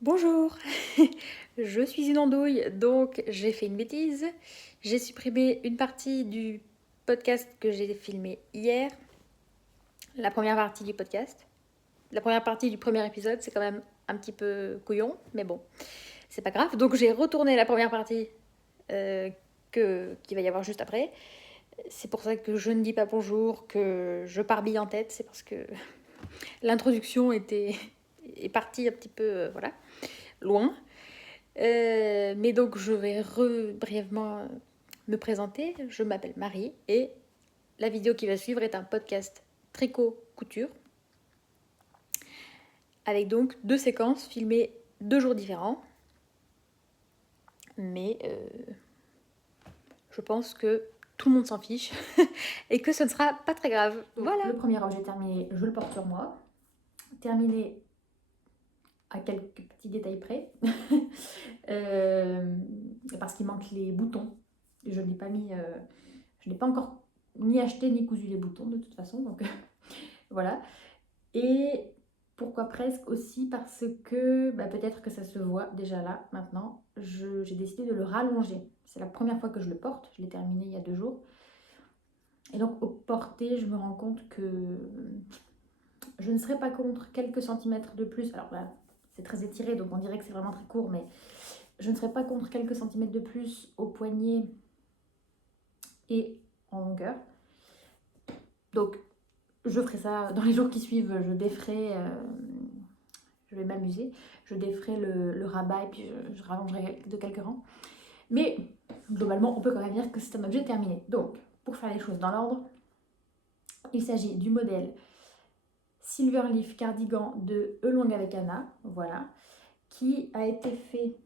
Bonjour, je suis une andouille, donc j'ai fait une bêtise. J'ai supprimé une partie du podcast que j'ai filmé hier, la première partie du podcast. La première partie du premier épisode, c'est quand même un petit peu couillon, mais bon, c'est pas grave. Donc j'ai retourné la première partie euh, qu'il va y avoir juste après. C'est pour ça que je ne dis pas bonjour, que je parbille en tête, c'est parce que l'introduction est partie un petit peu, voilà, loin. Mais donc je vais brièvement me présenter. Je m'appelle Marie et la vidéo qui va suivre est un podcast tricot-couture avec donc 2 séquences filmées 2 jours différents. Mais je pense que tout le monde s'en fiche et que ce ne sera pas très grave. Donc, voilà. Le premier objet terminé, je le porte sur moi. Terminé à quelques petits détails près. Parce qu'il manque les boutons. Je n'ai pas mis... je n'ai pas encore ni acheté ni cousu les boutons de toute façon, donc voilà. Et pourquoi presque aussi parce que peut-être que ça se voit déjà là maintenant. J'ai décidé de le rallonger. C'est la première fois que je le porte. Je l'ai terminé il y a 2 jours. Et donc au porter, je me rends compte que je ne serais pas contre quelques centimètres de plus. Alors là, c'est très étiré, donc on dirait que c'est vraiment très court, mais je ne serais pas contre quelques centimètres de plus au poignet et en longueur. Donc je ferai ça dans les jours qui suivent. Je déferai, je vais m'amuser. Je déferai le rabat et puis je rallongerai de quelques rangs. Mais globalement, on peut quand même dire que c'est un objet terminé. Donc, pour faire les choses dans l'ordre, il s'agit du modèle Silverleaf Cardigan de Elong avec Anna, voilà, qui a été fait,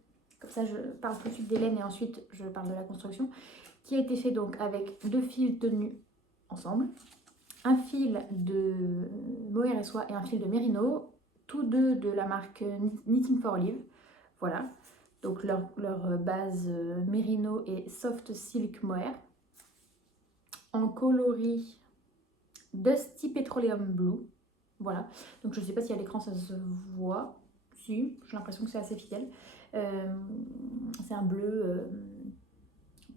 comme ça je parle tout de suite des laines et ensuite je parle de la construction, qui a été fait donc avec 2 fils tenus ensemble, un fil de mohair et soie et un fil de mérino, tous deux de la marque Knitting for Olive, voilà. Donc leur base mérino et soft silk mohair, en coloris Dusty Petroleum Blue, voilà. Donc je ne sais pas si à l'écran ça se voit, si, j'ai l'impression que c'est assez fidèle. C'est un bleu...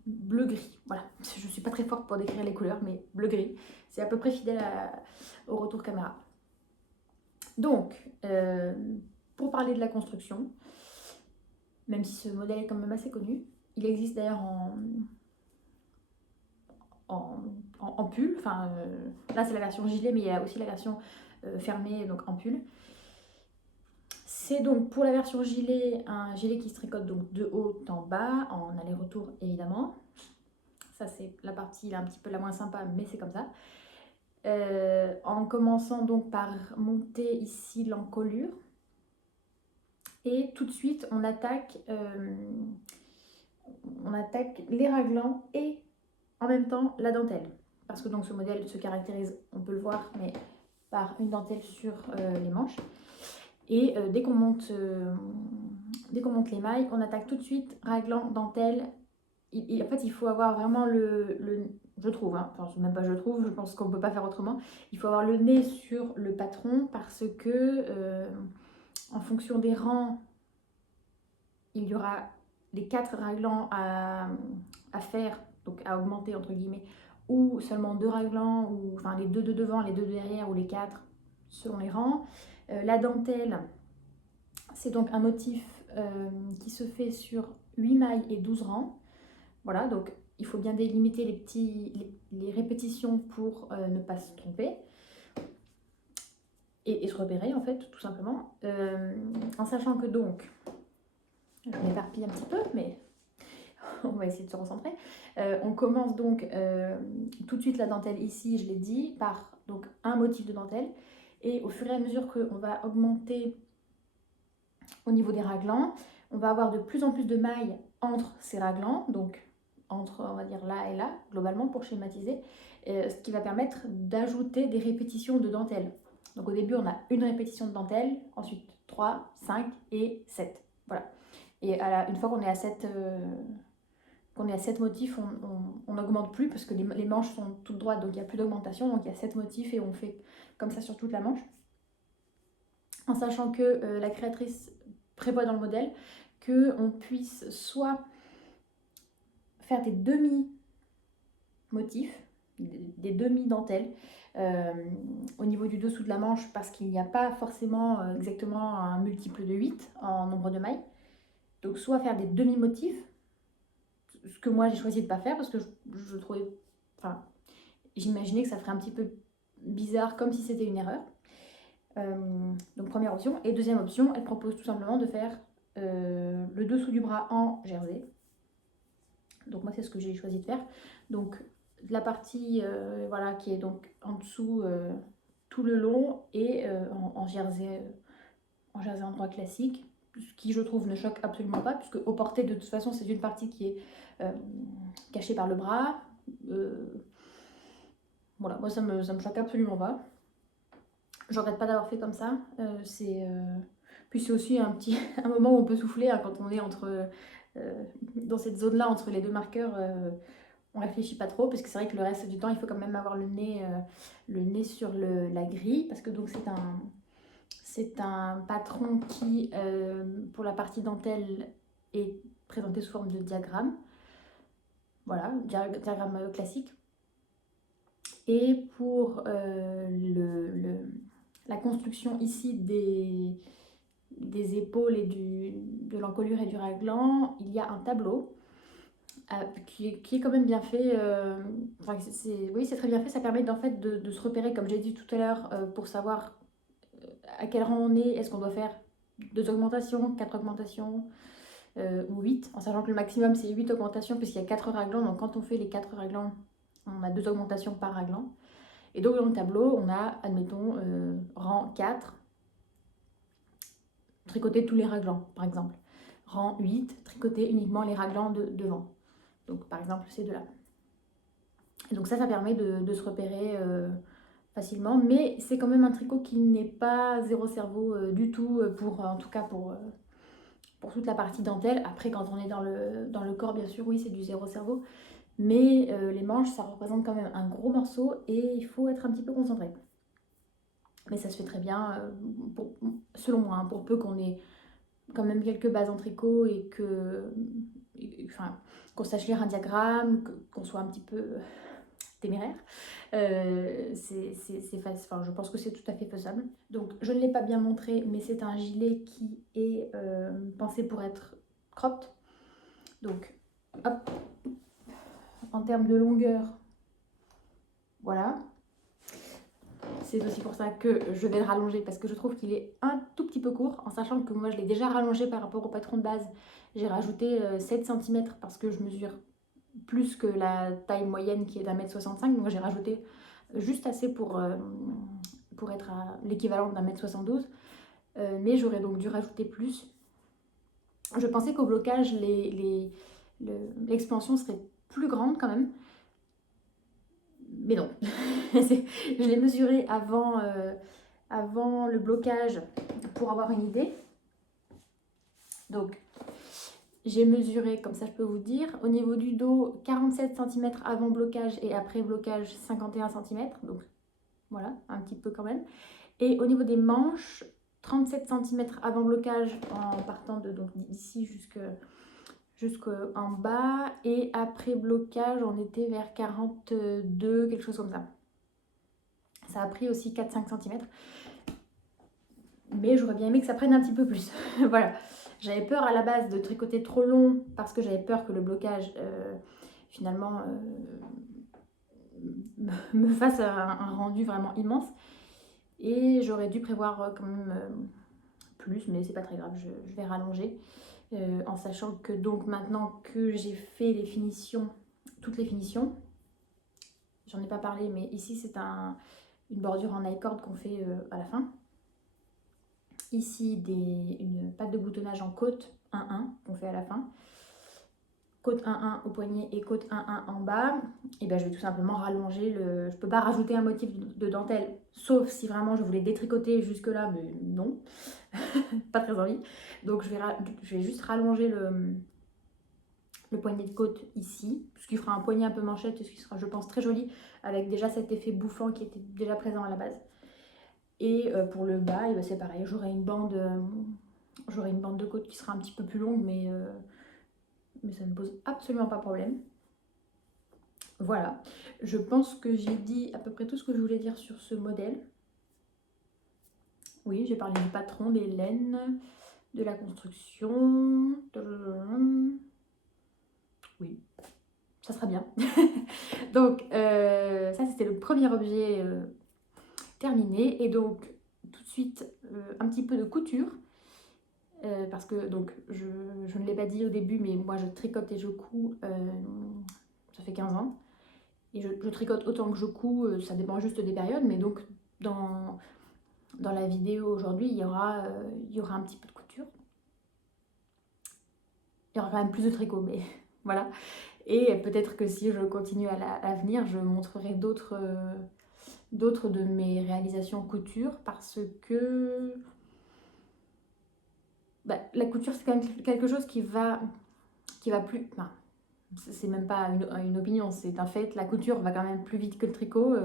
bleu-gris, voilà. Je suis pas très forte pour décrire les couleurs, mais bleu-gris. C'est à peu près fidèle au retour caméra. Donc, pour parler de la construction, même si ce modèle est quand même assez connu, il existe d'ailleurs en pull. Enfin, là c'est la version gilet, mais il y a aussi la version fermée, donc en pull. C'est donc pour la version gilet, un gilet qui se tricote donc de haut en bas, en aller-retour évidemment. Ça c'est la partie là, un petit peu la moins sympa, mais c'est comme ça. En commençant donc par monter ici l'encolure. Et tout de suite on attaque les raglans et en même temps la dentelle. Parce que donc ce modèle se caractérise, on peut le voir, mais par une dentelle sur les manches. Et dès qu'on monte les mailles, on attaque tout de suite raglan, dentelle. En fait, il faut avoir vraiment je trouve, hein, enfin même pas je trouve, je pense qu'on ne peut pas faire autrement. Il faut avoir le nez sur le patron parce que en fonction des rangs, il y aura les 4 raglans à faire, donc à augmenter entre guillemets, ou seulement 2 raglans, ou enfin les 2 de devant, les 2 de derrière, ou les 4 selon les rangs. La dentelle, c'est donc un motif qui se fait sur 8 mailles et 12 rangs. Voilà, donc il faut bien délimiter les répétitions pour ne pas se tromper et se repérer en fait, tout simplement. En sachant que donc, je m'éparpille un petit peu, mais on va essayer de se recentrer. On commence donc tout de suite la dentelle ici, je l'ai dit, par donc un motif de dentelle. Et au fur et à mesure qu'on va augmenter au niveau des raglans, on va avoir de plus en plus de mailles entre ces raglans, donc entre, on va dire, là et là, globalement, pour schématiser, ce qui va permettre d'ajouter des répétitions de dentelle. Donc au début, on a une répétition de dentelle, ensuite 3, 5 et 7. Voilà. Et une fois qu'on est à 7... qu'on est à 7 motifs, on n'augmente plus parce que les manches sont toutes droites, donc il n'y a plus d'augmentation, donc il y a 7 motifs et on fait comme ça sur toute la manche. En sachant que la créatrice prévoit dans le modèle qu'on puisse soit faire des demi-motifs, des demi-dentelles au niveau du dessous de la manche parce qu'il n'y a pas forcément exactement un multiple de 8 en nombre de mailles. Donc soit faire des demi-motifs, ce que moi j'ai choisi de ne pas faire parce que je trouvais, enfin, j'imaginais que ça ferait un petit peu bizarre comme si c'était une erreur. Donc première option. Et deuxième option, elle propose tout simplement de faire le dessous du bras en jersey. Donc moi c'est ce que j'ai choisi de faire. Donc la partie voilà, qui est donc en dessous tout le long et en jersey endroit classique, ce qui je trouve ne choque absolument pas puisque au porté de toute façon c'est une partie qui est cachée par le bras. Voilà, moi ça me choque absolument pas. Je regrette pas d'avoir fait comme ça. Puis c'est aussi un moment où on peut souffler hein, quand on est dans cette zone-là entre les deux marqueurs. On réfléchit pas trop parce que c'est vrai que le reste du temps il faut quand même avoir le nez sur la grille parce que donc c'est un patron qui pour la partie dentelle est présenté sous forme de diagramme. Voilà, diagramme classique. Et pour la construction ici des épaules et de l'encolure et du raglan, il y a un tableau qui est quand même bien fait. Oui, c'est très bien fait. Ça permet en fait de se repérer, comme j'ai dit tout à l'heure, pour savoir à quel rang on est. Est-ce qu'on doit faire 2 augmentations, 4 augmentations ou 8, en sachant que le maximum c'est 8 augmentations puisqu'il y a 4 raglans. Donc quand on fait les 4 raglans, on a 2 augmentations par raglan. Et donc dans le tableau, on a, admettons, rang 4, tricoter tous les raglans, par exemple. Rang 8, tricoter uniquement les raglans de devant. Donc par exemple, ces deux-là. Et donc ça permet de se repérer facilement. Mais c'est quand même un tricot qui n'est pas zéro cerveau du tout, en tout cas pour toute la partie dentelle. Après, quand on est dans le corps, bien sûr, oui, c'est du zéro cerveau. Mais les manches, ça représente quand même un gros morceau et il faut être un petit peu concentré. Mais ça se fait très bien, selon moi, hein, pour peu qu'on ait quand même quelques bases en tricot et qu'on sache lire un diagramme, qu'on soit un petit peu téméraire. Je pense que c'est tout à fait faisable. Donc je ne l'ai pas bien montré, mais c'est un gilet qui est pensé pour être cropped. Donc hop, en termes de longueur, voilà. C'est aussi pour ça que je vais le rallonger parce que je trouve qu'il est un tout petit peu court, en sachant que moi je l'ai déjà rallongé par rapport au patron de base. J'ai rajouté 7 cm parce que je mesure plus que la taille moyenne qui est d'1m65, donc j'ai rajouté juste assez pour être à l'équivalent d'1m72, mais j'aurais donc dû rajouter plus. Je pensais qu'au blocage, l'expansion serait plus grande quand même, mais non. Je l'ai mesuré avant le blocage pour avoir une idée. Donc j'ai mesuré, comme ça je peux vous dire, au niveau du dos 47 cm avant blocage et après blocage 51 cm, donc voilà, un petit peu quand même. Et au niveau des manches, 37 cm avant blocage en partant d'ici jusqu'en bas, et après blocage on était vers 42, quelque chose comme ça. Ça a pris aussi 4-5 cm, mais j'aurais bien aimé que ça prenne un petit peu plus. Voilà. J'avais peur à la base de tricoter trop long parce que j'avais peur que le blocage finalement me fasse un rendu vraiment immense. Et j'aurais dû prévoir quand même plus, mais c'est pas très grave, je vais rallonger. En sachant que donc maintenant que j'ai fait les finitions, toutes les finitions, j'en ai pas parlé, mais ici c'est une bordure en I-cord qu'on fait à la fin. Ici, une patte de boutonnage en côte 1-1 qu'on fait à la fin. Côte 1-1 au poignet et côte 1-1 en bas. Et ben, je vais tout simplement rallonger je ne peux pas rajouter un motif de dentelle, sauf si vraiment je voulais détricoter jusque là, mais non. Pas très envie. Donc je vais juste rallonger le poignet de côte ici, ce qui fera un poignet un peu manchette, ce qui sera, je pense, très joli, avec déjà cet effet bouffant qui était déjà présent à la base. Et pour le bas, ben c'est pareil, j'aurai une bande J'aurai une bande de côte qui sera un petit peu plus longue, mais ça ne pose absolument pas problème. Voilà, je pense que j'ai dit à peu près tout ce que je voulais dire sur ce modèle. Oui, j'ai parlé du patron, des laines, de la construction. Oui, ça sera bien. Donc, ça c'était le premier objet terminé. Et donc, tout de suite, un petit peu de couture. Parce que, donc, je ne l'ai pas dit au début, mais moi je tricote et je couds, ça fait 15 ans. Et je tricote autant que je couds, ça dépend juste des périodes. Mais donc, dans la vidéo aujourd'hui, il y aura un petit peu de couture. Il y aura quand même plus de tricot, mais voilà. Et peut-être que si je continue à l'avenir, je montrerai d'autres de mes réalisations couture, parce que bah, la couture, c'est quand même quelque chose qui va plus... Enfin, c'est même pas une opinion, c'est un fait. La couture va quand même plus vite que le tricot.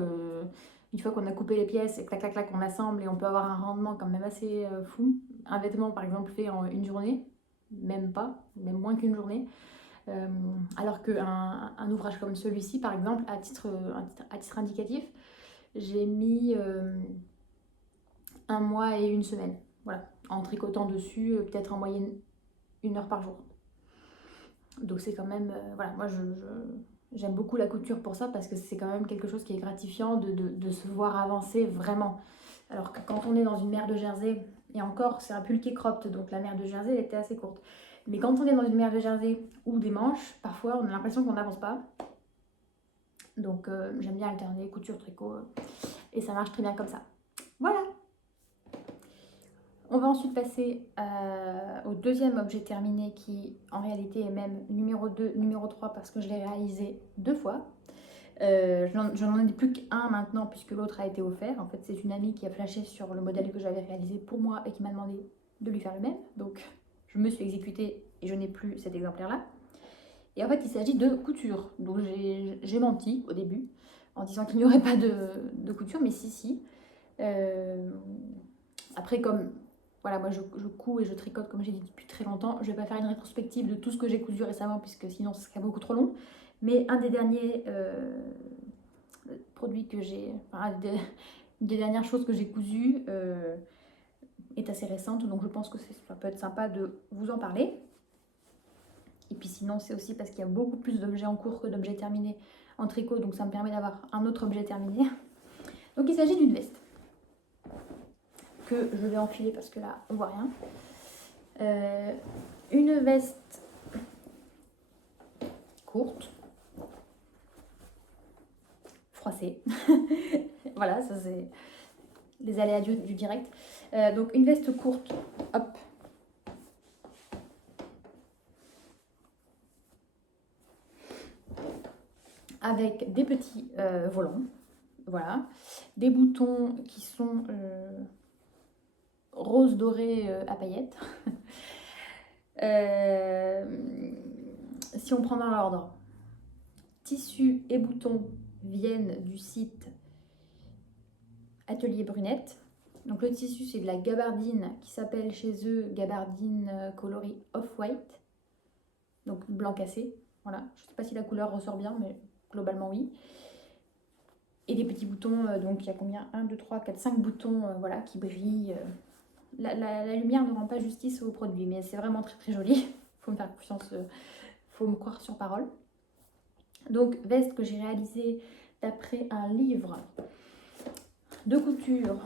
Une fois qu'on a coupé les pièces et clac clac clac, on assemble et on peut avoir un rendement quand même assez fou. Un vêtement par exemple fait en une journée, même pas, même moins qu'une journée. Alors qu'un ouvrage comme celui-ci, par exemple, à titre indicatif, j'ai mis 1 mois et 1 semaine. Voilà, en tricotant dessus, peut-être en moyenne 1 heure par jour. Donc c'est quand même, voilà, moi j'aime beaucoup la couture pour ça, parce que c'est quand même quelque chose qui est gratifiant de se voir avancer vraiment. Alors que quand on est dans une mer de Jersey, et encore c'est un pull qui est cropped, donc la mer de Jersey elle était assez courte. Mais quand on est dans une mer de Jersey ou des manches, parfois on a l'impression qu'on n'avance pas. Donc j'aime bien alterner couture, tricot, et ça marche très bien comme ça. Voilà. On va ensuite passer au deuxième objet terminé, qui en réalité est même numéro 2, numéro 3, parce que je l'ai réalisé 2 fois. Je n'en ai plus qu'un maintenant, puisque l'autre a été offert. En fait, c'est une amie qui a flashé sur le modèle que j'avais réalisé pour moi et qui m'a demandé de lui faire le même. Donc, je me suis exécutée et je n'ai plus cet exemplaire-là. Et en fait, il s'agit de couture. Donc, j'ai menti au début en disant qu'il n'y aurait pas de couture, mais si. Après, comme voilà, moi je couds et je tricote, comme j'ai dit, depuis très longtemps, je ne vais pas faire une rétrospective de tout ce que j'ai cousu récemment, puisque sinon ce serait beaucoup trop long. Mais un des derniers produits que j'ai, enfin, une des dernières choses que j'ai cousues est assez récente, donc je pense que ça peut être sympa de vous en parler. Et puis sinon, c'est aussi parce qu'il y a beaucoup plus d'objets en cours que d'objets terminés en tricot, donc ça me permet d'avoir un autre objet terminé. Donc il s'agit d'une veste que je vais enfiler parce que là on voit rien. Une veste courte, froissée. Voilà, ça c'est les aléas du direct. Donc une veste courte, hop. Avec des petits volants, voilà. Des boutons qui sont rose doré à paillettes. Si on prend dans l'ordre, tissu et boutons viennent du site Atelier Brunette. Donc le tissu, c'est de la gabardine qui s'appelle chez eux gabardine coloris off-white, donc blanc cassé. Voilà, je ne sais pas si la couleur ressort bien, mais globalement oui. Et des petits boutons, donc il y a combien? 1, 2, 3, 4, 5 boutons voilà, qui brillent. La lumière ne rend pas justice au produit, mais c'est vraiment très très joli. Faut me faire confiance, faut me croire sur parole. Donc veste que j'ai réalisée d'après un livre de couture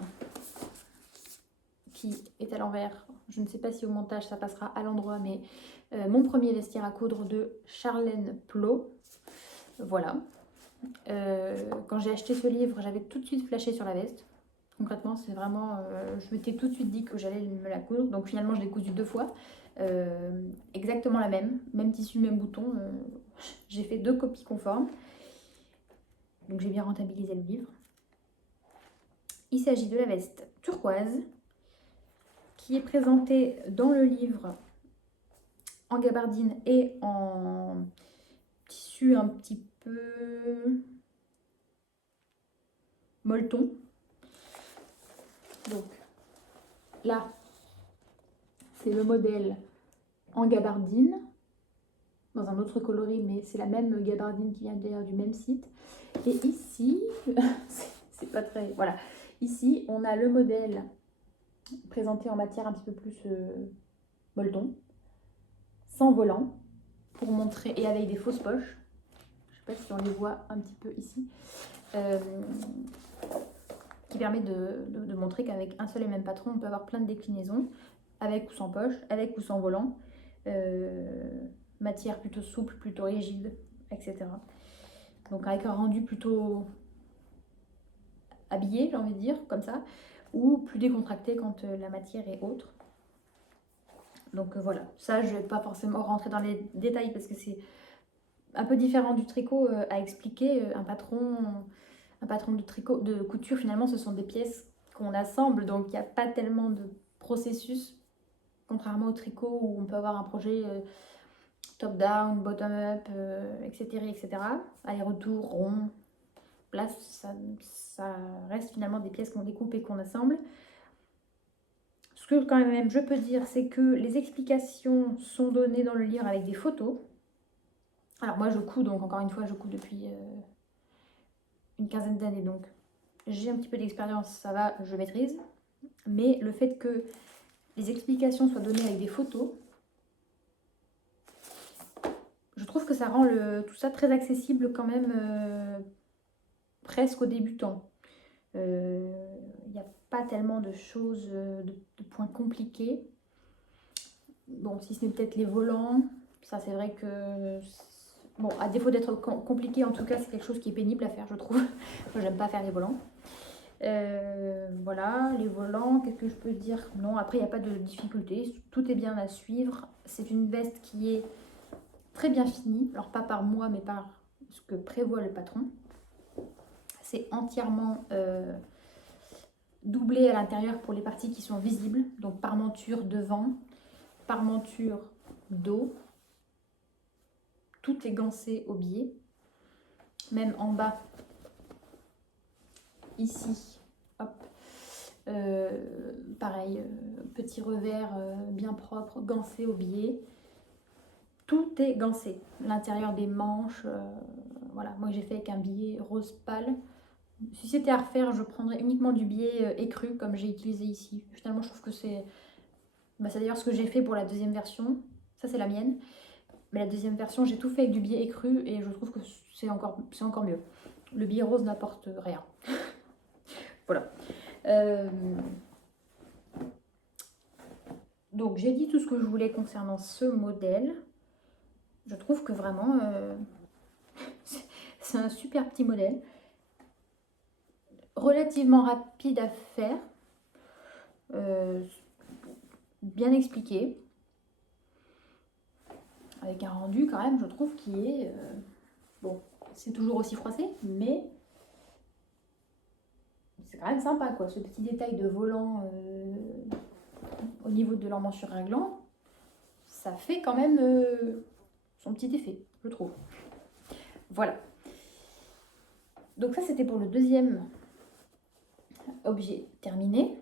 qui est à l'envers. Je ne sais pas si au montage ça passera à l'endroit, mais mon premier vestiaire à coudre de Charlène Plot. Voilà. Quand j'ai acheté ce livre, j'avais tout de suite flashé sur la veste. Concrètement, c'est vraiment... je m'étais tout de suite dit que j'allais me la coudre. Donc finalement, je l'ai cousue 2 fois. Exactement la même tissu, même bouton. J'ai fait 2 copies conformes. Donc j'ai bien rentabilisé le livre. Il s'agit de la veste turquoise qui est présentée dans le livre en gabardine et en tissu un petit peu molleton. Donc là, c'est le modèle en gabardine, dans un autre coloris, mais c'est la même gabardine qui vient d'ailleurs du même site. Et ici, c'est pas très... Voilà. Ici, on a le modèle présenté en matière un petit peu plus molleton, sans volant, pour montrer, et avec des fausses poches. Je sais pas si on les voit un petit peu ici. Qui permet de montrer qu'avec un seul et même patron, on peut avoir plein de déclinaisons, avec ou sans poche, avec ou sans volant, matière plutôt souple, plutôt rigide, etc. Donc avec un rendu plutôt habillé, j'ai envie de dire, comme ça, ou plus décontracté quand la matière est autre. Donc voilà, ça je ne vais pas forcément rentrer dans les détails parce que c'est un peu différent du tricot à expliquer. Un patron de tricot, de couture, finalement, ce sont des pièces qu'on assemble, donc il n'y a pas tellement de processus, contrairement au tricot où on peut avoir un projet top-down, bottom-up, etc., etc. Aller-retour, rond, place, ça reste finalement des pièces qu'on découpe et qu'on assemble. Ce que quand même je peux dire, c'est que les explications sont données dans le livre avec des photos. Alors moi je couds, donc encore une fois je couds depuis une quinzaine d'années, donc j'ai un petit peu d'expérience, ça va, je maîtrise. Mais le fait que les explications soient données avec des photos, je trouve que ça rend tout ça très accessible quand même, presque aux débutants. Il n'y a pas tellement de choses, de points compliqués. Bon, si ce n'est peut-être les volants, ça c'est vrai que... Bon, à défaut d'être compliqué, en tout cas, c'est quelque chose qui est pénible à faire, je trouve. Moi, j'aime pas faire les volants. Voilà, les volants, qu'est-ce que je peux dire? Non, après, il n'y a pas de difficulté. Tout est bien à suivre. C'est une veste qui est très bien finie. Alors, pas par moi, mais par ce que prévoit le patron. C'est entièrement doublé à l'intérieur pour les parties qui sont visibles. Donc, parmenture devant, parmenture dos. Tout est gancé au biais. Même en bas, ici, hop. Pareil, petit revers bien propre, gancé au biais. Tout est gancé. L'intérieur des manches, voilà. Moi j'ai fait avec un billet rose pâle. Si c'était à refaire, je prendrais uniquement du billet écru comme j'ai utilisé ici. Finalement, je trouve que c'est... Bah, c'est d'ailleurs ce que j'ai fait pour la deuxième version. Ça, c'est la mienne. Mais la deuxième version, j'ai tout fait avec du billet écru et je trouve que c'est encore mieux. Le billet rose n'apporte rien. Voilà. Donc j'ai dit tout ce que je voulais concernant ce modèle. Je trouve que vraiment c'est un super petit modèle. Relativement rapide à faire. Bien expliqué. Avec un rendu quand même, je trouve, qui est... bon, c'est toujours aussi froissé, mais c'est quand même sympa, quoi. Ce petit détail de volant au niveau de l'emmanchure raglan, ça fait quand même son petit effet, je trouve. Voilà. Donc ça, c'était pour le deuxième objet terminé.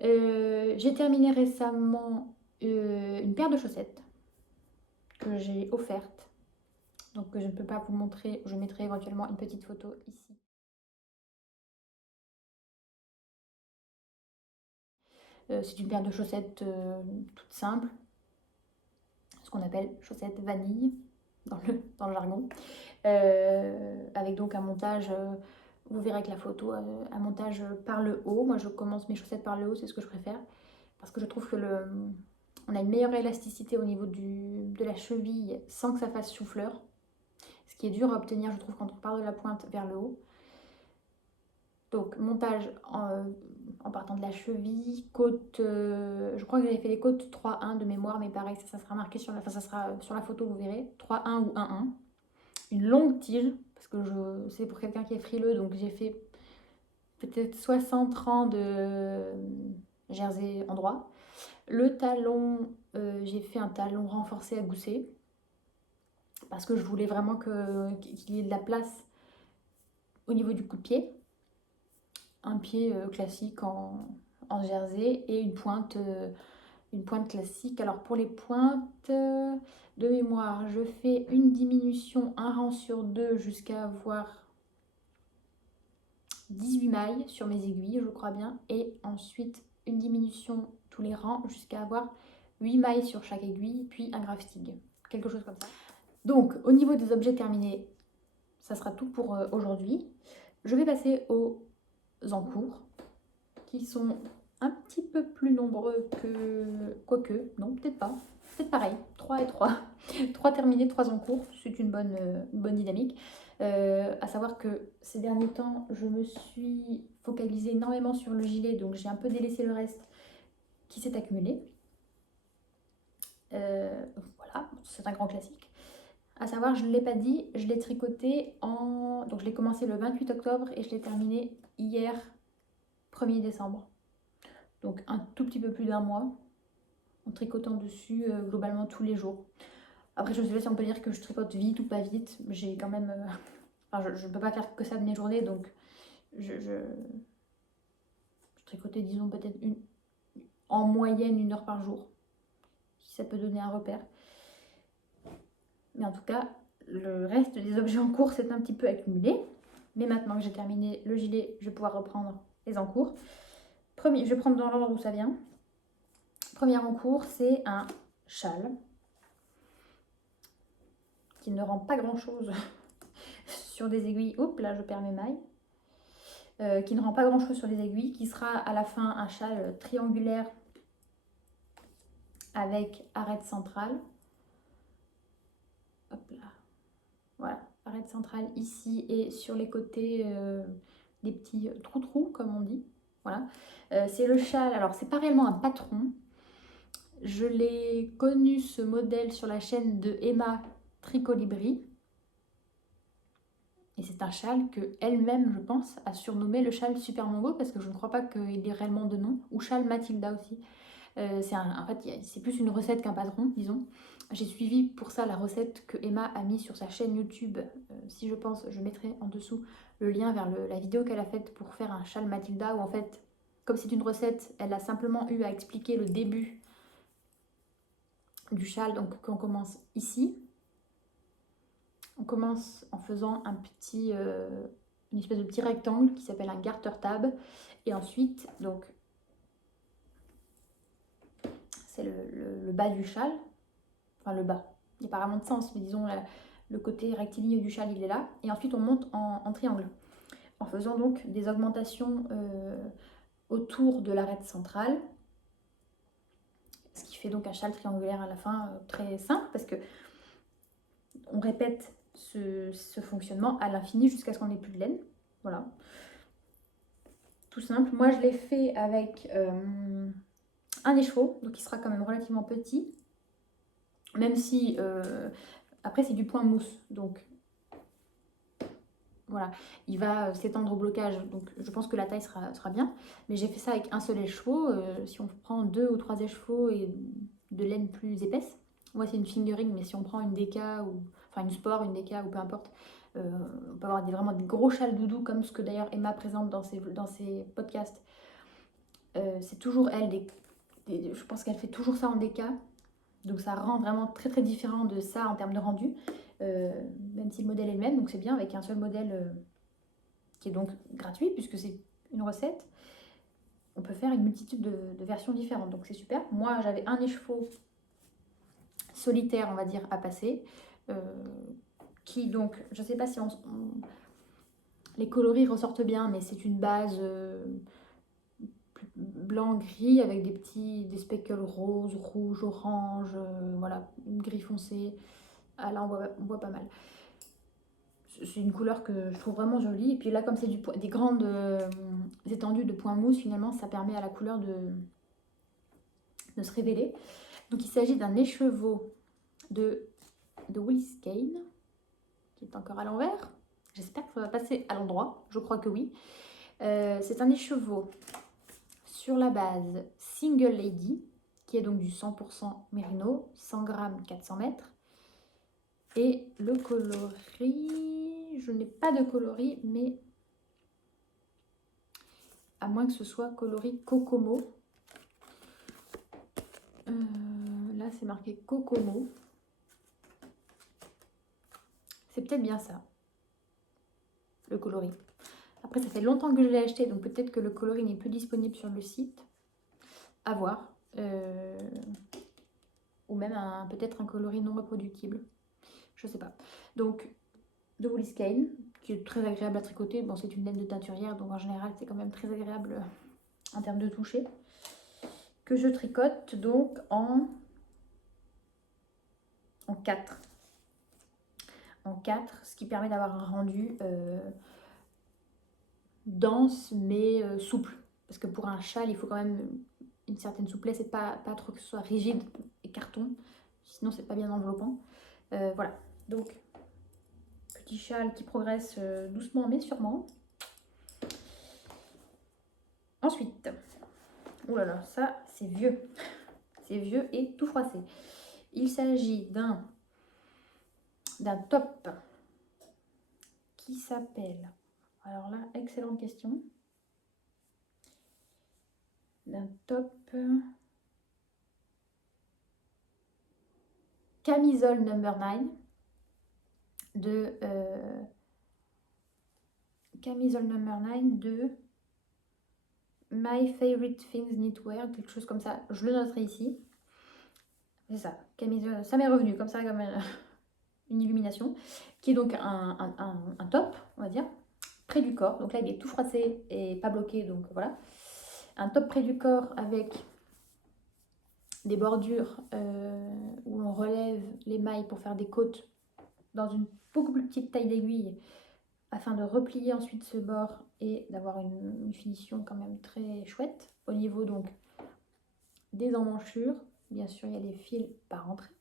J'ai terminé récemment une paire de chaussettes que j'ai offerte. Donc je ne peux pas vous montrer, je mettrai éventuellement une petite photo ici. C'est une paire de chaussettes toute simple, ce qu'on appelle chaussettes vanille dans le jargon, avec donc un montage, vous verrez avec la photo, un montage par le haut. Moi je commence mes chaussettes par le haut, c'est ce que je préfère, parce que je trouve que on a une meilleure élasticité au niveau de la cheville sans que ça fasse souffleur, ce qui est dur à obtenir je trouve quand on part de la pointe vers le haut. Donc montage en partant de la cheville, côte, je crois que j'avais fait les côtes 3-1 de mémoire, mais pareil, ça sera marqué sur ça sera sur la photo, vous verrez, 3-1 ou 1-1. Une longue tige, parce que c'est pour quelqu'un qui est frileux, donc j'ai fait peut-être 60 rangs de jersey en droit. Le talon, j'ai fait un talon renforcé à gousset, parce que je voulais vraiment qu'il y ait de la place au niveau du coup de pied. Un pied classique en jersey et une pointe une pointe classique. Alors pour les pointes de mémoire, je fais une diminution, un rang sur deux jusqu'à avoir 18 mailles sur mes aiguilles, je crois bien. Et ensuite une diminution tous les rangs jusqu'à avoir 8 mailles sur chaque aiguille, puis un grafting, quelque chose comme ça. Donc au niveau des objets terminés, ça sera tout pour aujourd'hui. Je vais passer aux encours, qui sont un petit peu plus nombreux que... Quoique, non, peut-être pas. Peut-être pareil, 3 et 3. 3 terminés, 3 en cours, c'est une bonne dynamique. À savoir que ces derniers temps, je me suis focalisée énormément sur le gilet, donc j'ai un peu délaissé le reste qui s'est accumulé. Voilà, c'est un grand classique. À savoir, je ne l'ai pas dit, je l'ai tricoté en... Donc je l'ai commencé le 28 octobre et je l'ai terminé hier, 1er décembre. Donc un tout petit peu plus d'un mois, en tricotant dessus globalement tous les jours. Après, je ne sais pas si on peut dire que je tricote vite ou pas vite. J'ai quand même... Enfin, je ne peux pas faire que ça de mes journées, donc je tricotais, disons, peut-être en moyenne 1 heure par jour, si ça peut donner un repère. Mais en tout cas, le reste des objets en cours s'est un petit peu accumulé. Mais maintenant que j'ai terminé le gilet, je vais pouvoir reprendre les encours. Je vais prendre dans l'ordre où ça vient. Premier encours, c'est un châle qui ne rend pas grand-chose sur des aiguilles. Oups, là je perds mes mailles. Qui ne rend pas grand-chose sur les aiguilles, qui sera à la fin un châle triangulaire avec arête centrale. Hop là. Voilà, arête centrale ici et sur les côtés des petits trous-trous, comme on dit. Voilà. C'est le châle, alors c'est pas réellement un patron. Je l'ai connu ce modèle sur la chaîne de Emma Tricolibri. Et c'est un châle que elle-même, je pense, a surnommé le châle Super Mongo parce que je ne crois pas qu'il ait réellement de nom. Ou châle Mathilda aussi. En fait, c'est plus une recette qu'un patron, disons. J'ai suivi pour ça la recette que Emma a mis sur sa chaîne YouTube. Si je pense, je mettrai en dessous le lien vers la vidéo qu'elle a faite pour faire un châle Mathilda où en fait, comme c'est une recette, elle a simplement eu à expliquer le début du châle. Donc on commence ici. On commence en faisant une espèce de petit rectangle qui s'appelle un garter tab. Et ensuite, donc, c'est le bas du châle. Enfin, le bas. Il n'y a pas vraiment de sens, mais disons, le côté rectiligne du châle, il est là. Et ensuite, on monte en triangle. En faisant donc des augmentations autour de l'arête centrale. Ce qui fait donc un châle triangulaire à la fin très simple parce que on répète ce fonctionnement à l'infini jusqu'à ce qu'on n'ait plus de laine. Voilà. Tout simple. Moi, je l'ai fait avec un écheveau, donc il sera quand même relativement petit. Même si, après, c'est du point mousse. Donc, voilà. Il va s'étendre au blocage. Donc, je pense que la taille sera bien. Mais j'ai fait ça avec un seul écheveau. Si on prend 2 ou 3 écheveaux et de laine plus épaisse. Moi, c'est une fingering, mais si on prend une DK ou... Enfin, une sport, une DK ou peu importe. On peut avoir vraiment des gros châles doudous comme ce que d'ailleurs Emma présente dans ses podcasts. C'est toujours elle, je pense qu'elle fait toujours ça en DK. Donc ça rend vraiment très très différent de ça en termes de rendu. Même si le modèle est le même, donc c'est bien avec un seul modèle qui est donc gratuit puisque c'est une recette. On peut faire une multitude de versions différentes, donc c'est super. Moi j'avais un écheveau solitaire, on va dire, à passer. Qui donc, je sais pas si les coloris ressortent bien, mais c'est une base blanc-gris avec des speckles roses, rouges, orange, voilà, une gris foncé. Ah là, on voit pas mal. C'est une couleur que je trouve vraiment jolie. Et puis là, comme c'est des grandes étendues de points mousse, finalement, ça permet à la couleur de se révéler. Donc il s'agit d'un écheveau de Willis Kane, qui est encore à l'envers. J'espère que ça va passer à l'endroit, je crois que oui. C'est un écheveau sur la base Single Lady, qui est donc du 100% mérino, 100 grammes, 400 mètres. Et le coloris, je n'ai pas de coloris, mais à moins que ce soit coloris Kokomo. Là, c'est marqué Kokomo. C'est peut-être bien ça, le coloris. Après, ça fait longtemps que je l'ai acheté, donc peut-être que le coloris n'est plus disponible sur le site. À voir. Ou même peut-être un coloris non reproductible. Je sais pas. Donc, de Woolly Skein, qui est très agréable à tricoter. Bon, c'est une laine de teinturière, donc en général, c'est quand même très agréable en termes de toucher. Que je tricote donc en 4. En 4, ce qui permet d'avoir un rendu dense mais souple. Parce que pour un châle, il faut quand même une certaine souplesse et pas trop que ce soit rigide et carton. Sinon, c'est pas bien enveloppant. Voilà. Donc, petit châle qui progresse doucement mais sûrement. Ensuite, oh là là, ça c'est vieux. C'est vieux et tout froissé. Il s'agit d'un top qui s'appelle, alors là, excellente question, d'un top camisole number 9 de camisole number 9 de My Favorite Things Knitwear, quelque chose comme ça. Je le noterai ici. C'est ça, camisole, ça m'est revenu comme ça, comme une illumination, qui est donc un top, on va dire, près du corps. Donc là, il est tout froissé et pas bloqué, donc voilà. Un top près du corps avec des bordures où l'on relève les mailles pour faire des côtes dans une beaucoup plus petite taille d'aiguille afin de replier ensuite ce bord et d'avoir une finition quand même très chouette. Au niveau donc des emmanchures, bien sûr il y a les fils par entrée,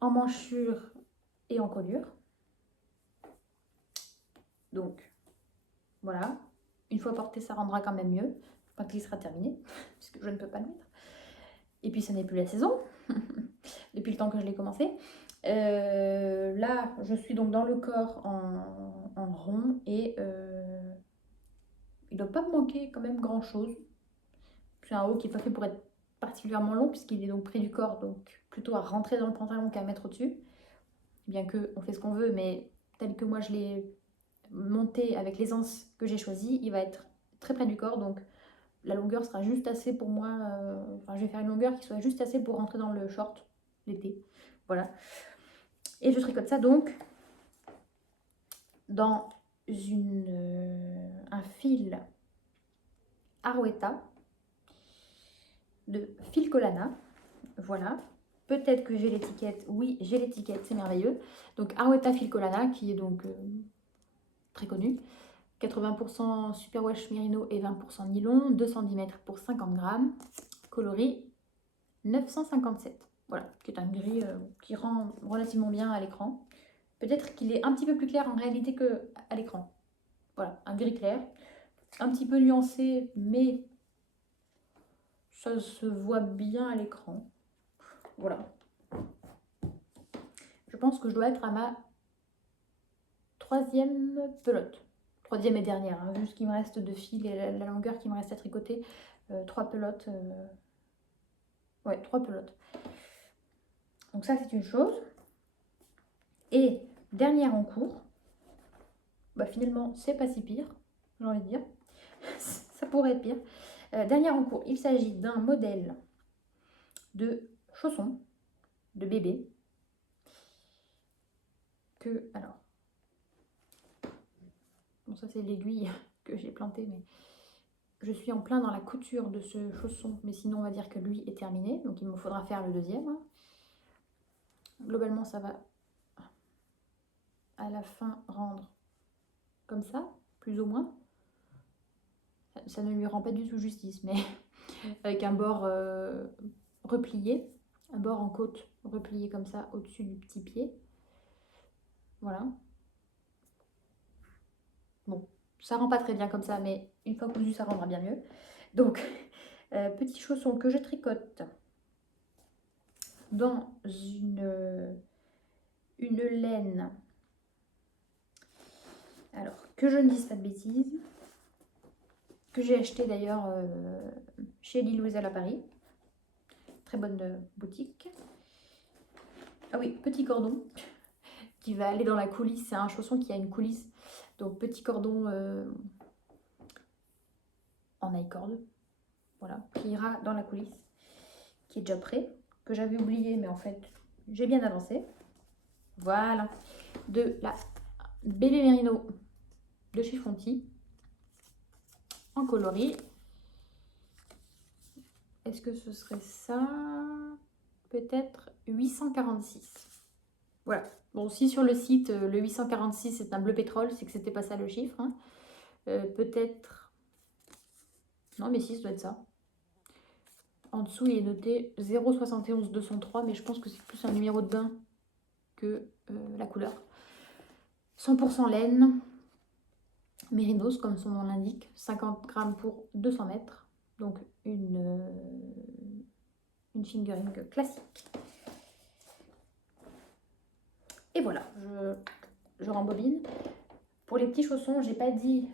emmanchure et encolure. Donc voilà, une fois porté ça rendra quand même mieux quand il sera terminé, puisque je ne peux pas le mettre. Et puis ça n'est plus la saison, depuis le temps que je l'ai commencé. Là, je suis donc dans le corps en rond et il ne doit pas me manquer quand même grand chose. C'est un haut qui n'est pas fait pour être particulièrement long puisqu'il est donc près du corps, donc plutôt à rentrer dans le pantalon qu'à mettre au-dessus. Bien que on fait ce qu'on veut, mais tel que moi je l'ai monté avec l'aisance que j'ai choisie, il va être très près du corps, donc la longueur sera juste assez pour moi. Enfin, je vais faire une longueur qui soit juste assez pour rentrer dans le short l'été. Voilà. Et je tricote ça donc dans un fil Arwetta de fil Colana. Voilà. Peut-être que j'ai l'étiquette. Oui, j'ai l'étiquette, c'est merveilleux. Donc Arwetta fil Colana, qui est donc très connu. 80% superwash merino et 20% nylon. 210 mètres pour 50 grammes. Coloris 957. Voilà, qui est un gris qui rend relativement bien à l'écran. Peut-être qu'il est un petit peu plus clair en réalité qu'à l'écran. Voilà, un gris clair, un petit peu nuancé, mais ça se voit bien à l'écran. Voilà. Je pense que je dois être à ma 3e pelote. 3e et dernière, hein, vu ce qu'il me reste de fil et la longueur qui me reste à tricoter. 3 pelotes. Ouais, 3 pelotes. Donc ça, c'est une chose. Et dernière en cours, bah finalement, c'est pas si pire, j'ai envie de dire. Ça pourrait être pire. Dernière en cours, il s'agit d'un modèle de chaussons de bébé que, alors, bon ça c'est l'aiguille que j'ai plantée, mais je suis en plein dans la couture de ce chausson, mais sinon on va dire que lui est terminé, donc il me faudra faire le deuxième, hein. Globalement ça va à la fin rendre comme ça, plus ou moins. Ça ne lui rend pas du tout justice, mais avec un bord replié, un bord en côte replié comme ça au-dessus du petit pied. Voilà. Bon, ça rend pas très bien comme ça, mais une fois cousu, ça rendra bien mieux. Donc, petit chausson que je tricote dans une laine. Alors, que je ne dise pas de bêtises. Que j'ai acheté d'ailleurs chez Lily Louiselle à Paris. très bonne boutique. Ah oui, petit cordon qui va aller dans la coulisse. C'est un chausson qui a une coulisse. Donc petit cordon en high-cord. Voilà, qui ira dans la coulisse. Qui est déjà prêt. Que j'avais oublié, mais en fait, j'ai bien avancé. Voilà. De la Bébé Mérino de chez Fonty. En coloris. Est-ce que ce serait ça? Peut-être 846. Voilà. Bon, si sur le site, le 846 c'est un bleu pétrole, c'est que c'était pas ça le chiffre. Hein. Peut-être... Non, mais si, ça doit être ça. En dessous, il est noté 071 203, mais je pense que c'est plus un numéro de bain que la couleur. 100% laine. Mérinos, comme son nom l'indique. 50 grammes pour 200 mètres. Donc, une fingering classique. Et voilà, je rembobine. Pour les petits chaussons, j'ai pas dit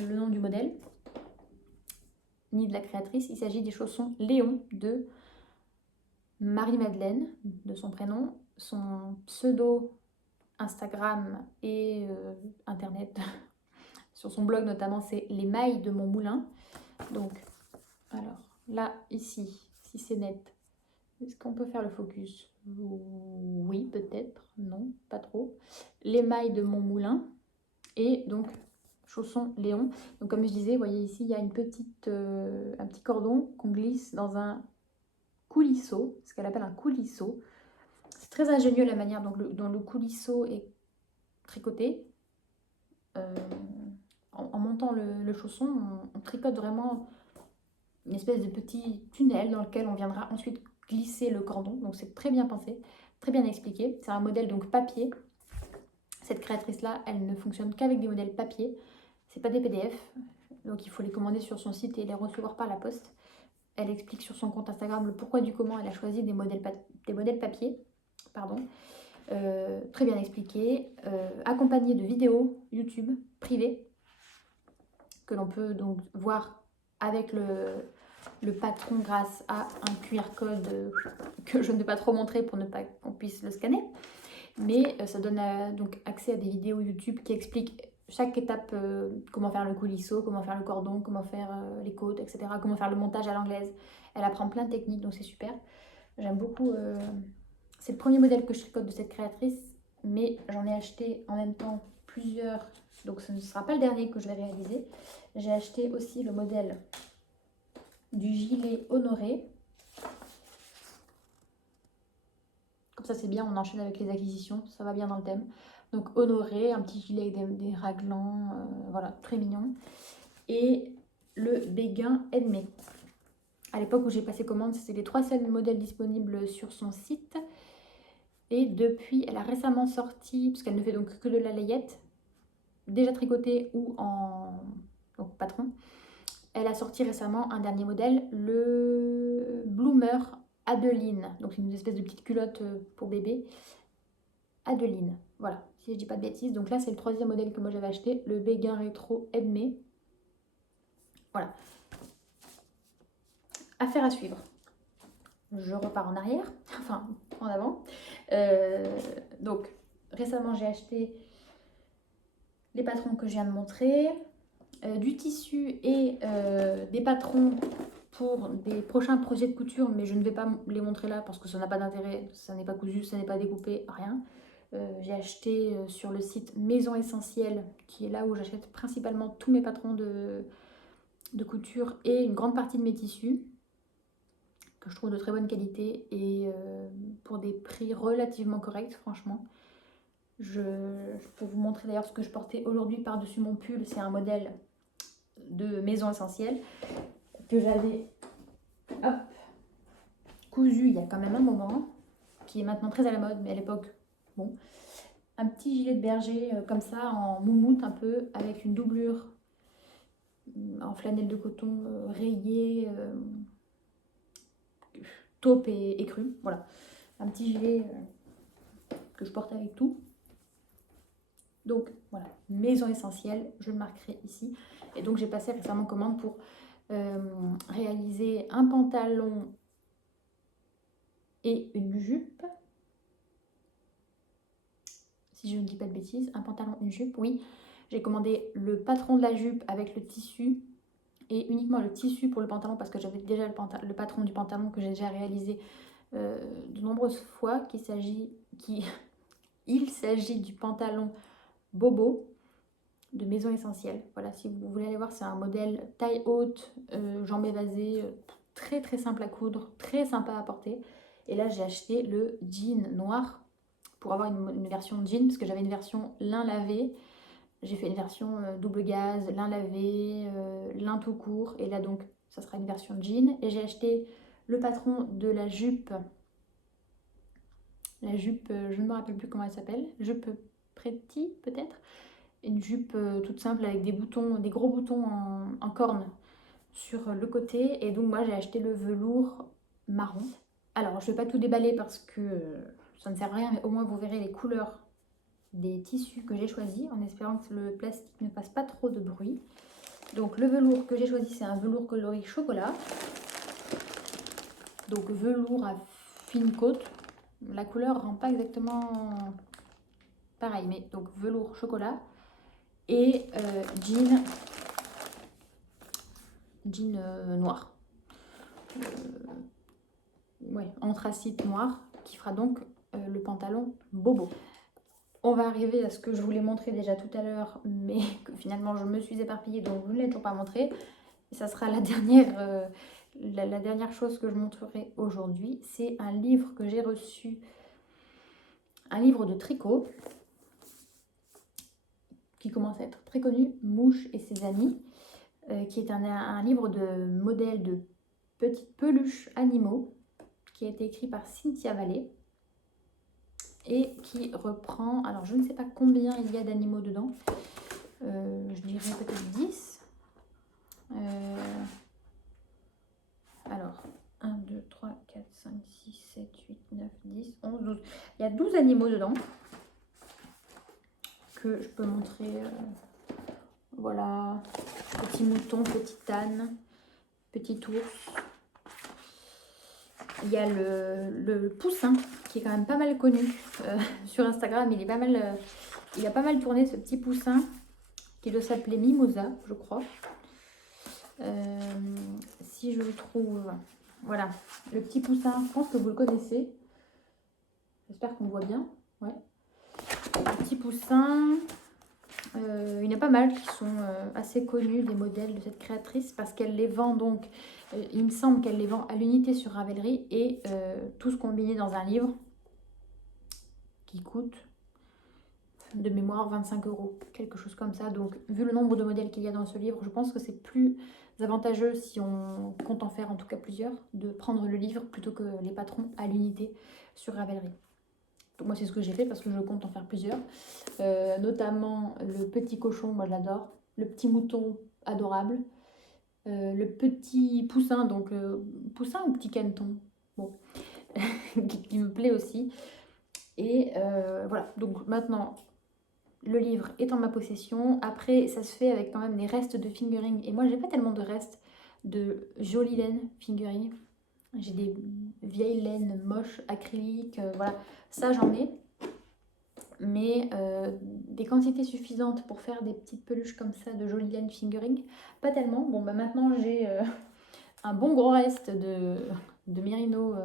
le nom du modèle, ni de la créatrice. Il s'agit des chaussons Léon de Marie-Madeleine, de son prénom. Son pseudo Instagram et Internet, sur son blog notamment, c'est Les Mailles de mon moulin. Donc, alors, là, ici, si c'est net, est-ce qu'on peut faire le focus? Oui, peut-être. Non, pas trop. Les mailles de mon moulin. Et donc, chaussons Léon. Donc, comme je disais, vous voyez ici, il y a un petit cordon qu'on glisse dans un coulisseau, ce qu'elle appelle un coulisseau. C'est très ingénieux la manière dont le coulisseau est tricoté. En montant le chausson, on tricote vraiment une espèce de petit tunnel dans lequel on viendra ensuite glisser le cordon. Donc c'est très bien pensé, très bien expliqué. C'est un modèle donc papier. Cette créatrice-là, elle ne fonctionne qu'avec des modèles papier. C'est pas des PDF, donc il faut les commander sur son site et les recevoir par la poste. Elle explique sur son compte Instagram le pourquoi du comment elle a choisi des modèles papier. Pardon. Très bien expliqué, accompagné de vidéos YouTube privées que l'on peut donc voir avec le patron grâce à un QR code que je ne vais pas trop montrer pour ne pas qu'on puisse le scanner. Mais ça donne donc accès à des vidéos YouTube qui expliquent chaque étape, comment faire le coulisseau, comment faire le cordon, comment faire les côtes, etc. Comment faire le montage à l'anglaise. Elle apprend plein de techniques, donc c'est super. J'aime beaucoup. C'est le premier modèle que je tricote de cette créatrice, mais j'en ai acheté en même temps plusieurs, donc ce ne sera pas le dernier que je vais réaliser. J'ai acheté aussi le modèle du gilet Honoré. Comme ça c'est bien, on enchaîne avec les acquisitions, ça va bien dans le thème. Donc Honoré, un petit gilet avec des raglans, voilà, très mignon. Et le Béguin Edmé. À l'époque où j'ai passé commande, c'était les 3 seuls modèles disponibles sur son site. Et depuis, elle a récemment sorti, parce qu'elle ne fait donc que de la layette, déjà tricotée ou en donc patron, elle a sorti récemment un dernier modèle, le Bloomer Adeline. Donc c'est une espèce de petite culotte pour bébé. Adeline, voilà, si je dis pas de bêtises. Donc là, c'est le 3e modèle que moi j'avais acheté, le Béguin Rétro Edmé. Voilà. Affaire à suivre. Je repars en arrière, enfin en avant. Donc récemment, j'ai acheté les patrons que je viens de montrer, du tissu et des patrons pour des prochains projets de couture, mais je ne vais pas les montrer là parce que ça n'a pas d'intérêt, ça n'est pas cousu, ça n'est pas découpé, rien. J'ai acheté sur le site Maison Essentielle, qui est là où j'achète principalement tous mes patrons de couture et une grande partie de mes tissus, que je trouve de très bonne qualité et pour des prix relativement corrects, franchement. Je peux vous montrer d'ailleurs ce que je portais aujourd'hui par-dessus mon pull. C'est un modèle de Maison Essentielle que j'avais cousu il y a quand même un moment, qui est maintenant très à la mode, mais à l'époque, bon. Un petit gilet de berger comme ça, en moumoute un peu, avec une doublure en flanelle de coton rayée, taupe et crue. Voilà, un petit gilet que je porte avec tout. Donc voilà, Maison Essentielle, je le marquerai ici. Et donc j'ai passé récemment commande pour réaliser un pantalon et une jupe. Si je ne dis pas de bêtises, un pantalon, une jupe, oui. J'ai commandé le patron de la jupe avec le tissu et uniquement le tissu pour le pantalon parce que j'avais déjà le patron du pantalon que j'ai déjà réalisé de nombreuses fois il s'agit du pantalon Bobo de Maison Essentielle. Voilà, si vous voulez aller voir, c'est un modèle taille haute, jambes évasées, très très simple à coudre, très sympa à porter. Et là, j'ai acheté le jean noir pour avoir une version jean parce que j'avais une version lin lavé. J'ai fait une version double gaz, lin lavé, lin tout court. Et là, donc, ça sera une version jean. Et j'ai acheté le patron de la jupe. La jupe, je ne me rappelle plus comment elle s'appelle. Jupe Pretty, peut-être. Une jupe toute simple avec des boutons, des gros boutons en corne sur le côté. Et donc, moi, j'ai acheté le velours marron. Alors, je ne vais pas tout déballer parce que ça ne sert à rien, mais au moins, vous verrez les couleurs des tissus que j'ai choisis en espérant que le plastique ne fasse pas trop de bruit. Donc le velours que j'ai choisi, c'est un velours coloris chocolat. Donc velours à fine côte. La couleur rend pas exactement pareil, mais donc velours chocolat et jean noir. Ouais, anthracite noir qui fera donc le pantalon Bobo. On va arriver à ce que je voulais montrer déjà tout à l'heure, mais que finalement je me suis éparpillée, donc je ne l'ai toujours pas montré. Et ça sera la dernière chose que je montrerai aujourd'hui. C'est un livre que j'ai reçu, un livre de tricot, qui commence à être très connu, Mouche et ses amis, qui est un livre de modèles de petites peluches animaux, qui a été écrit par Cynthia Vallée. Et qui reprend, alors je ne sais pas combien il y a d'animaux dedans, je dirais peut-être 10. Alors, 1, 2, 3, 4, 5, 6, 7, 8, 9, 10, 11, 12. Il y a 12 animaux dedans que je peux montrer. Voilà, petit mouton, petite âne, petit ours. Il y a le poussin qui est quand même pas mal connu sur Instagram. Il a pas mal tourné, ce petit poussin qui doit s'appeler Mimosa, je crois. Si je le trouve, voilà, le petit poussin, je pense que vous le connaissez. J'espère qu'on voit bien. Ouais. Le petit poussin, il y en a pas mal qui sont assez connus des modèles de cette créatrice parce qu'elle les vend donc, il me semble qu'elle les vend à l'unité sur Ravelry et tous combinés dans un livre qui coûte de mémoire 25 €, quelque chose comme ça. Donc vu le nombre de modèles qu'il y a dans ce livre, je pense que c'est plus avantageux, si on compte en faire en tout cas plusieurs, de prendre le livre plutôt que les patrons à l'unité sur Ravelry. Donc moi c'est ce que j'ai fait parce que je compte en faire plusieurs, notamment le petit cochon, moi je l'adore, le petit mouton adorable, le petit poussin, donc poussin ou petit caneton, bon, qui me plaît aussi. Et voilà, donc maintenant le livre est en ma possession. Après, ça se fait avec quand même des restes de fingering. Et moi, j'ai pas tellement de restes de jolie laine fingering. J'ai des vieilles laines moches, acryliques, voilà. Ça, j'en ai. Mais des quantités suffisantes pour faire des petites peluches comme ça de jolie laine fingering, pas tellement. Bon, bah maintenant, j'ai un bon gros reste de mérino.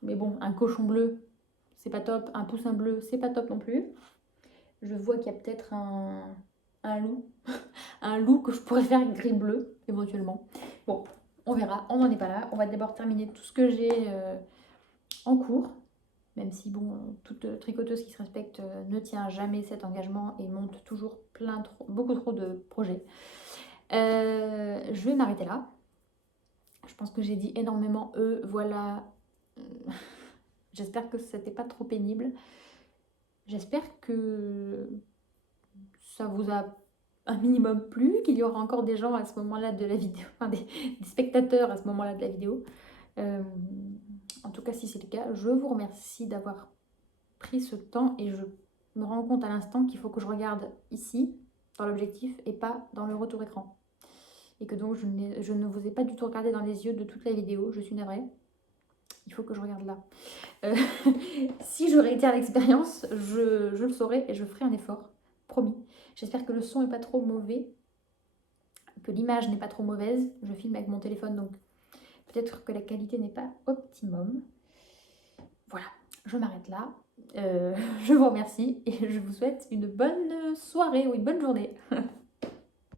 Mais bon, un cochon bleu, c'est pas top. Un poussin bleu, c'est pas top non plus. Je vois qu'il y a peut-être un loup. Un loup que je pourrais faire gris-bleu, éventuellement. Bon, on verra. On n'en est pas là. On va d'abord terminer tout ce que j'ai en cours. Même si, bon, toute tricoteuse qui se respecte ne tient jamais cet engagement et monte toujours beaucoup trop de projets. Je vais m'arrêter là. Je pense que j'ai dit énormément voilà. J'espère que c'était pas trop pénible. J'espère que ça vous a un minimum plu, qu'il y aura encore des gens à ce moment-là de la vidéo, enfin des spectateurs à ce moment-là de la vidéo. En tout cas, si c'est le cas, je vous remercie d'avoir pris ce temps et je me rends compte à l'instant qu'il faut que je regarde ici, dans l'objectif, et pas dans le retour écran. Et que donc je ne vous ai pas du tout regardé dans les yeux de toute la vidéo, je suis navrée. Il faut que je regarde là. Euh, si je réitère l'expérience, je le saurai et je ferai un effort, promis. J'espère que le son n'est pas trop mauvais, que l'image n'est pas trop mauvaise. Je filme avec mon téléphone, donc peut-être que la qualité n'est pas optimum. Voilà, je m'arrête là. Je vous remercie et je vous souhaite une bonne soirée ou une bonne journée.